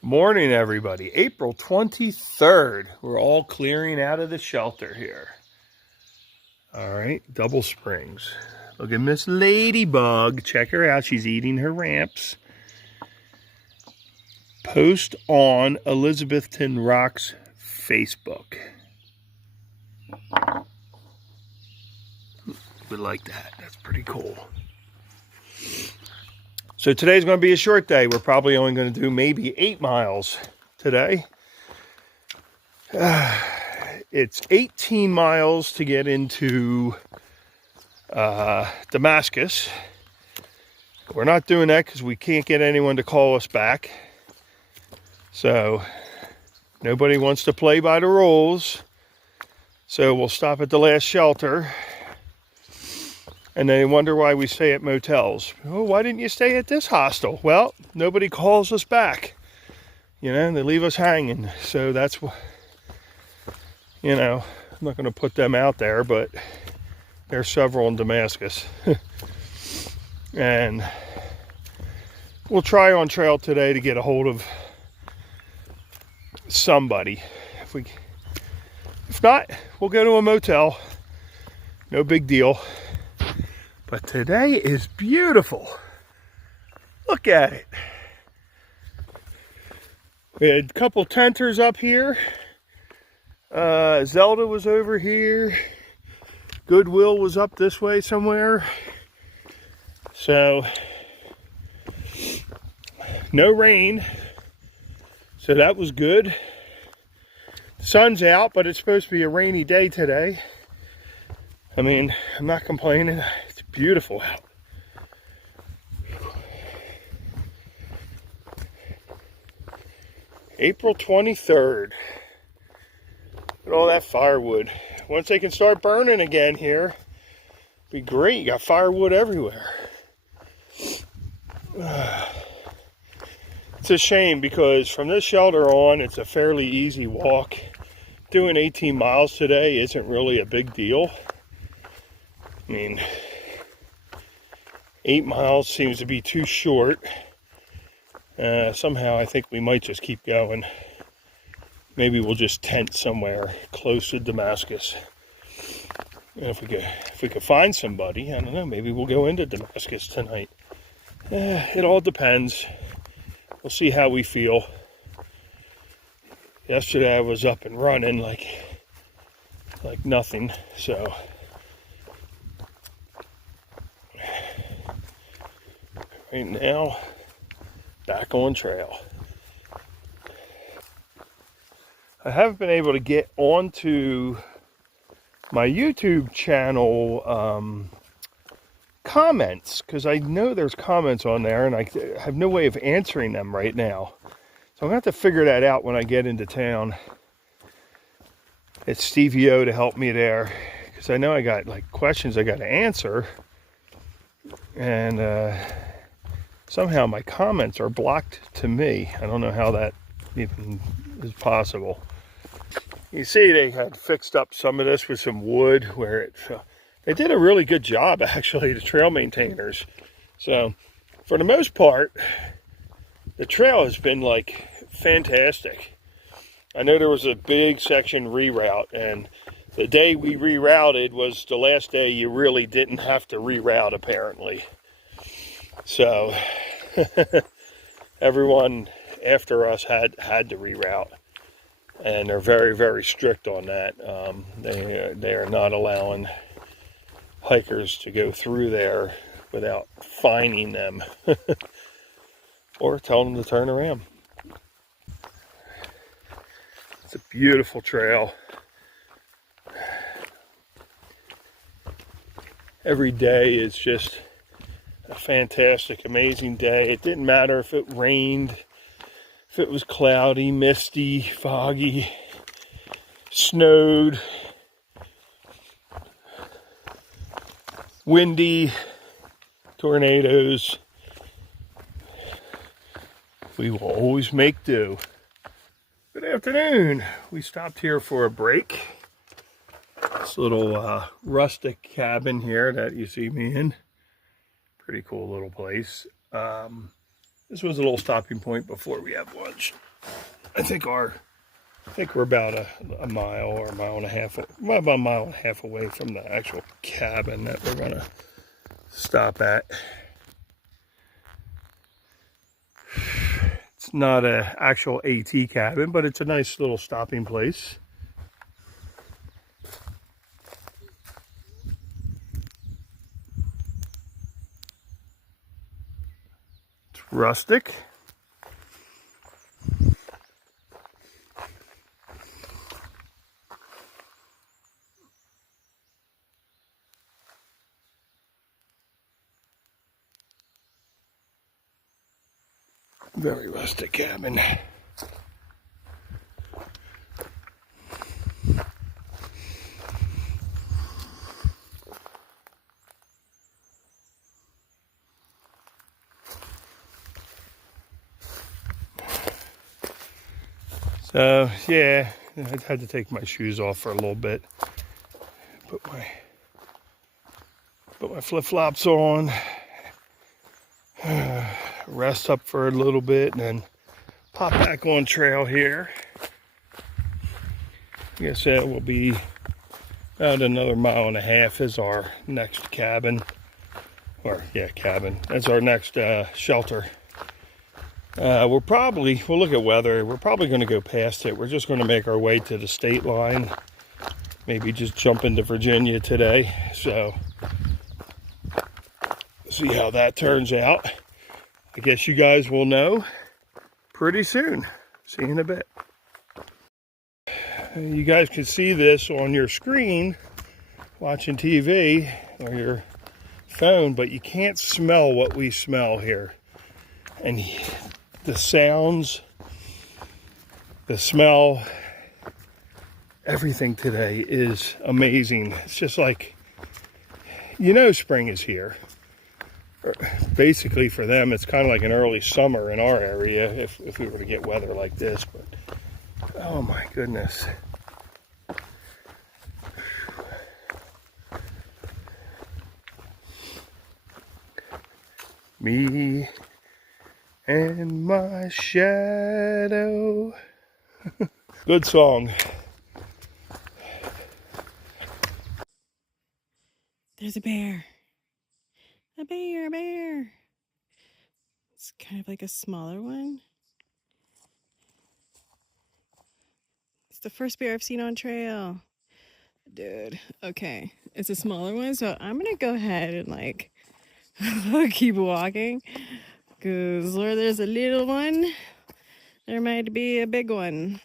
Good morning, everybody. April 23rd. We're all clearing out of the shelter here. All right, Double Springs. Look at Miss Ladybug. Check her out. She's eating her ramps. Post on Elizabethton Rock's Facebook. We like that. That's pretty cool. So today's going to be a short day. We're probably only going to do maybe 8 miles today. It's 18 miles to get into Damascus. We're not doing that because we can't get anyone to call us back. So nobody wants to play by the rules. So we'll stop at the last shelter. And they wonder why we stay at motels. Oh, why didn't you stay at this hostel? Well, nobody calls us back. You know, they leave us hanging. So that's what, you know, I'm not going to put them out there, but there's several in Damascus. And we'll try on trail today to get a hold of somebody. If not, we'll go to a motel. No big deal. But today is beautiful. Look at it. We had a couple tenters up here. Zelda was over here. Goodwill was up this way somewhere. So, no rain. So that was good. The sun's out, but it's supposed to be a rainy day today. I mean, I'm not complaining. It's beautiful out. April 23rd. Look at all that firewood. Once they can start burning again here, it'd be great. You got firewood everywhere. It's a shame because from this shelter on, it's a fairly easy walk. Doing 18 miles today isn't really a big deal. I mean, 8 miles seems to be too short. Somehow I think we might just keep going. Maybe we'll just tent somewhere close to Damascus. And if we could find somebody, I don't know, maybe we'll go into Damascus tonight. It all depends. We'll see how we feel. Yesterday I was up and running like nothing, so right now, back on trail. I haven't been able to get onto my YouTube channel comments because I know there's comments on there and I have no way of answering them right now. So I'm going to have to figure that out when I get into town. It's Stevie O to help me there because I know I got like questions I got to answer. And somehow my comments are blocked to me. I don't know how that even is possible. You see they had fixed up some of this with some wood where they did a really good job actually, the trail maintainers. So for the most part, the trail has been like fantastic. I know there was a big section reroute, and the day we rerouted was the last day you really didn't have to reroute apparently. So everyone after us had to reroute, and they're very, very strict on that. They are not allowing hikers to go through there without fining them or telling them to turn around. It's a beautiful trail. Every day is just a fantastic, amazing day. It didn't matter if it rained, if it was cloudy, misty, foggy, snowed, windy, tornadoes. We will always make do. Good afternoon. We stopped here for a break. This little rustic cabin here that you see me in. Pretty cool little place. This was a little stopping point before we have lunch. I think we're about a mile or a mile and a half, well, about a mile and a half away from the actual cabin that we're gonna stop at. It's not an actual AT cabin, but it's a nice little stopping place. It's rustic. Very rustic cabin. So yeah, I had to take my shoes off for a little bit. Put my flip-flops on. Rest up for a little bit and then pop back on trail here. Like I said, it will be about another mile and a half is our next cabin. Or yeah, cabin. That's our next shelter. We'll look at weather. We're probably going to go past it. We're just going to make our way to the state line. Maybe just jump into Virginia today. So, see how that turns out. I guess you guys will know pretty soon. See you in a bit. You guys can see this on your screen watching TV or your phone, but you can't smell what we smell here. And the sounds, the smell, everything today is amazing. It's just like, spring is here. Basically for them, it's kind of like an early summer in our area if we were to get weather like this. But oh my goodness. Me and my shadow. Good song. There's a bear. A bear. It's kind of like a smaller one. It's the first bear I've seen on trail. Dude, okay. It's a smaller one, so I'm gonna go ahead and keep walking. Because where there's a little one, there might be a big one.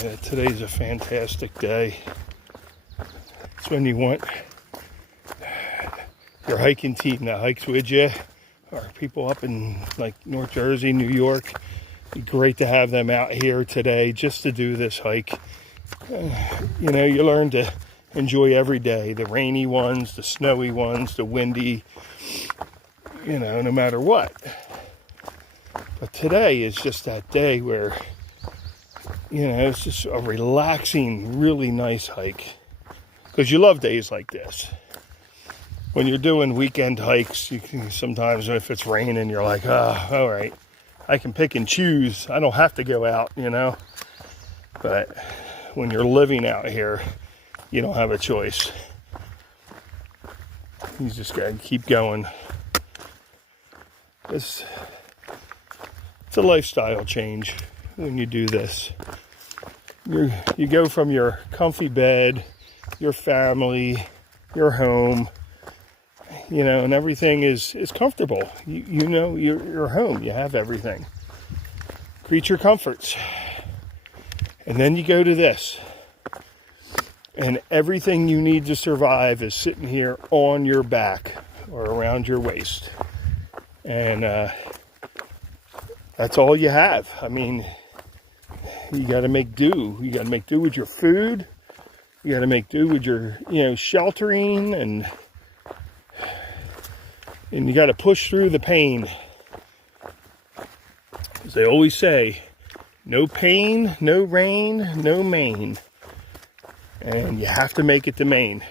Yeah, today's a fantastic day. It's when you want your hiking team that hikes with you, or people up in like North Jersey, New York. It'd be great to have them out here today just to do this hike. You learn to enjoy every day, the rainy ones, the snowy ones, the windy, no matter what. But today is just that day where, it's just a relaxing, really nice hike. Because you love days like this. When you're doing weekend hikes, you can sometimes, if it's raining, you're like, all right, I can pick and choose. I don't have to go out, But when you're living out here, you don't have a choice. You just gotta keep going. It's a lifestyle change when you do this. You go from your comfy bed, your family, your home, and everything is comfortable. You're home. You have everything. Creature comforts. And then you go to this. And everything you need to survive is sitting here on your back or around your waist. And that's all you have. I mean, you got to make do. You got to make do with your food. You got to make do with your, sheltering, and you got to push through the pain. As they always say, no pain, no rain, no Maine. And you have to make it to Maine.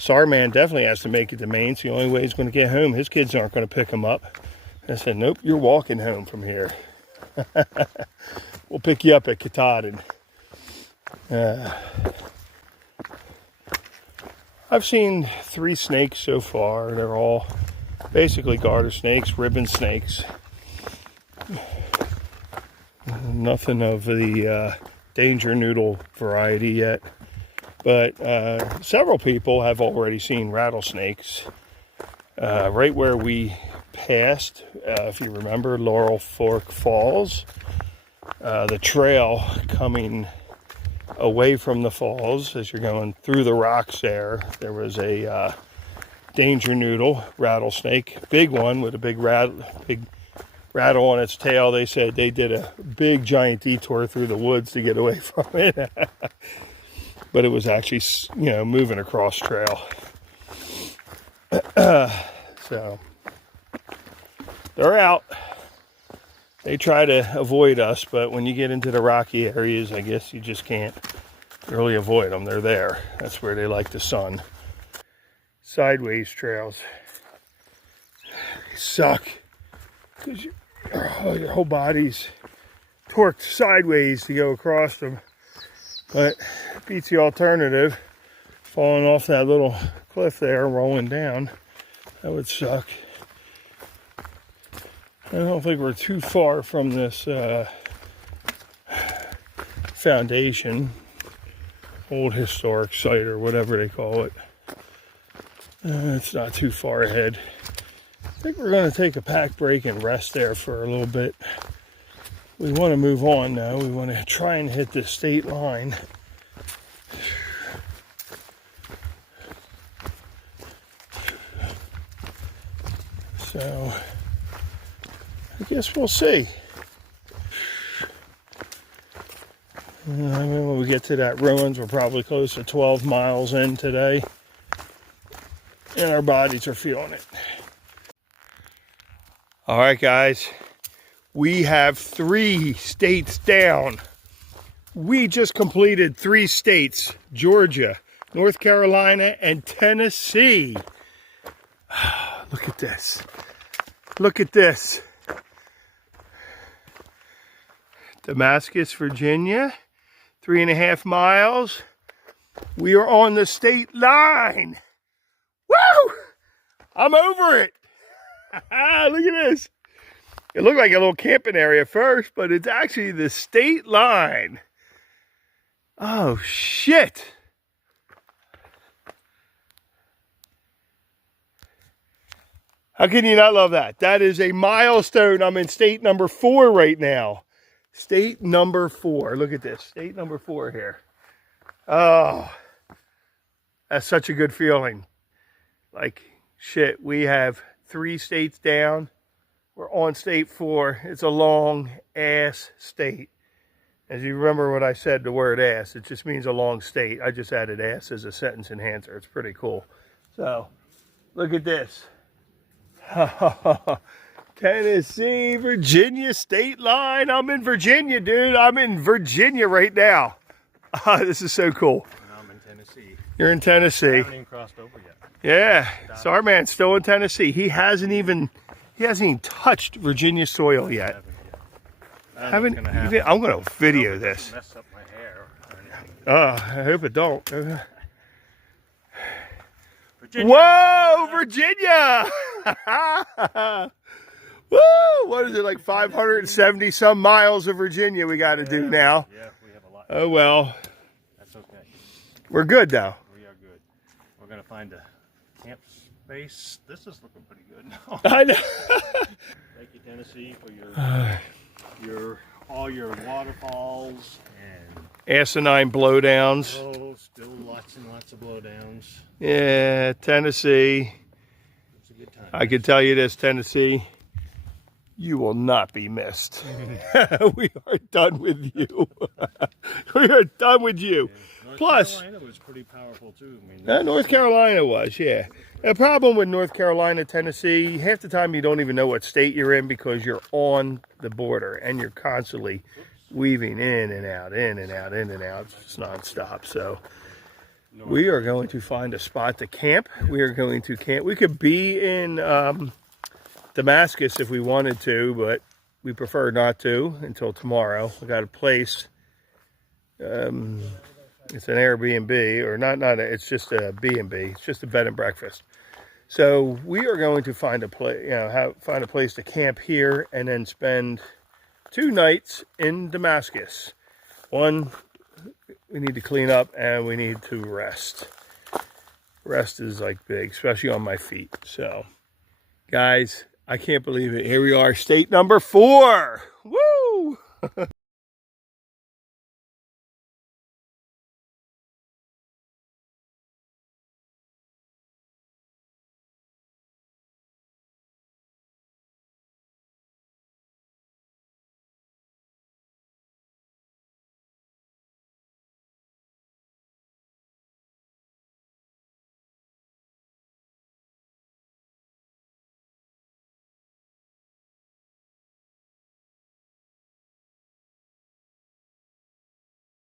Sarman definitely has to make it to Maine. It's the only way he's going to get home. His kids aren't going to pick him up. I said, nope, you're walking home from here. We'll pick you up at Katahdin. I've seen 3 snakes so far. They're all basically garter snakes, ribbon snakes. Nothing of the danger noodle variety yet. But several people have already seen rattlesnakes. Right where we passed, if you remember, Laurel Fork Falls, the trail coming away from the falls as you're going through the rocks there was a danger noodle rattlesnake, big one with a big rattle on its tail. They said they did a big giant detour through the woods to get away from it. But it was actually, you know, moving across trail. So they're out. They try to avoid us, but when you get into the rocky areas, I guess you just can't really avoid them. They're there. That's where they like the sun. Sideways trails. They suck. Because your whole body's torqued sideways to go across them. But it beats the alternative. Falling off that little cliff there, rolling down. That would suck. I don't think we're too far from this foundation. Old historic site or whatever they call it. It's not too far ahead. I think we're going to take a pack break and rest there for a little bit. We want to move on now. We want to try and hit the state line. So, I guess we'll see. When we get to that ruins, we're probably close to 12 miles in today. And our bodies are feeling it. All right, guys. We have 3 states down. We just completed 3 states: Georgia, North Carolina, and Tennessee. Look at this. Look at this. Damascus, Virginia, 3.5 miles. We are on the state line. Woo! I'm over it. Look at this. It looked like a little camping area first, but it's actually the state line. Oh, shit. How can you not love that? That is a milestone. I'm in state number 4 right now. State number 4. Look at this. State number 4 here. Oh, that's such a good feeling. Like, shit, we have 3 states down. We're on state 4. It's a long ass state. As you remember what I said, the word ass, it just means a long state. I just added ass as a sentence enhancer. It's pretty cool. So, look at this. Tennessee, Virginia state line. I'm in Virginia, dude. I'm in Virginia right now. This is so cool. I'm in Tennessee. You're in Tennessee. I haven't even crossed over yet. Yeah. So our man's still in Tennessee. He hasn't even touched Virginia soil yet. I'm gonna video this. Mess up my hair or anything. I hope it don't. Virginia. Whoa, Virginia! Woo! What is it, like 570 some miles of Virginia we got to do now? Yeah, we have a lot. Oh well. That's okay. We're good though. We are good. We're gonna find a camp space. This is looking pretty good now. I know. Thank you, Tennessee, for all your waterfalls and Asinine blowdowns. still lots and lots of blowdowns. Yeah, Tennessee. It's a good time. I can tell you this, Tennessee. You will not be missed. We are done with you. We are done with you. Yeah. North Plus, Carolina was pretty powerful too. I mean, North Carolina was, yeah. The problem with North Carolina, Tennessee, half the time you don't even know what state you're in because you're on the border and you're constantly weaving in and out, in and out, in and out. It's nonstop. So We are going to find a spot to camp. We are going to camp. We could be in Damascus if we wanted to, but we prefer not to until tomorrow. We got a place. It's an Airbnb, or not. It's just a B&B. It's just a bed and breakfast. So we are going to find a place. Find a place to camp here, and then spend 2 nights in Damascus. One, we need to clean up, and we need to rest. Rest is like big, especially on my feet. So, guys, I can't believe it. Here we are, state number 4. Woo!